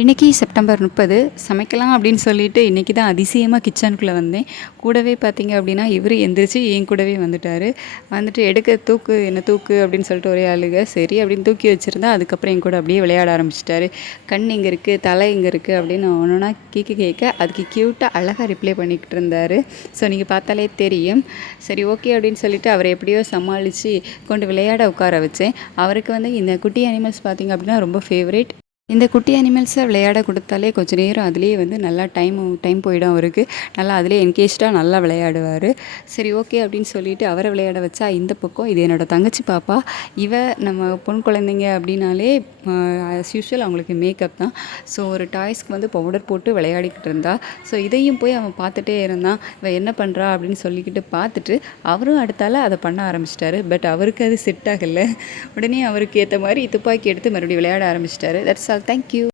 இன்றைக்கி செப்டம்பர் 30 சமைக்கலாம் அப்படின்னு சொல்லிட்டு இன்றைக்கி தான் அதிசயமாக கிச்சனுக்குள்ளே வந்தேன். கூடவே பார்த்தீங்க அப்படின்னா இவர் எந்திரிச்சு என் கூடவே வந்துட்டு எடுக்க தூக்கு என்ன தூக்கு அப்படின்னு சொல்லிட்டு ஒரே அழுக. சரி அப்படின்னு தூக்கி வச்சுருந்தா அதுக்கப்புறம் என் கூட அப்படியே விளையாட ஆரம்பிச்சிட்டாரு. கண் எங்கே இருக்குது, தலை எங்கே இருக்குது அப்படின்னு ஒன்றுனா கேட்க அதுக்கு க்யூட்டாக அழகாக ரிப்ளை பண்ணிக்கிட்டு இருந்தார். ஸோ நீங்கள் பார்த்தாலே தெரியும். சரி ஓகே அப்படின்னு சொல்லிட்டு அவரை எப்படியோ சமாளித்து கொண்டு விளையாட உட்கார வச்சேன். அவருக்கு இந்த குட்டி அனிமல்ஸ் பார்த்திங்க அப்படின்னா ரொம்ப ஃபேவரேட். இந்த குட்டி அனிமல்ஸை விளையாட கொடுத்தாலே கொஞ்சம் நேரம் அதுலேயே நல்லா டைம் போயிடும் அவருக்கு. நல்லா அதிலே என்கேஜ்டாக நல்லா விளையாடுவார். சரி ஓகே அப்படின்னு சொல்லிட்டு அவரை விளையாட வச்சா இந்த பக்கம் இது என்னோடய தங்கச்சி பாப்பா. நம்ம பொன் குழந்தைங்க அப்படின்னாலே ஆஸ் யூஷுவல் அவங்களுக்கு மேக்கப் தான். ஸோ ஒரு டாய்ஸ்க்கு பவுடர் போட்டு விளையாடிக்கிட்டு இருந்தா. ஸோ இதையும் போய் அவன் பார்த்துட்டே இருந்தான். இவன் என்ன பண்ணுறா அப்படின்னு சொல்லிக்கிட்டு பார்த்துட்டு அவரும் அடுத்தால அதை பண்ண ஆரம்பிச்சிட்டாரு. பட் அவருக்கு அது செட் ஆகலை. உடனே அவருக்கு ஏற்ற மாதிரி துப்பாக்கி எடுத்து மறுபடியும் விளையாட ஆரம்பிச்சிட்டாரு. That's all. தேங்க்யூ.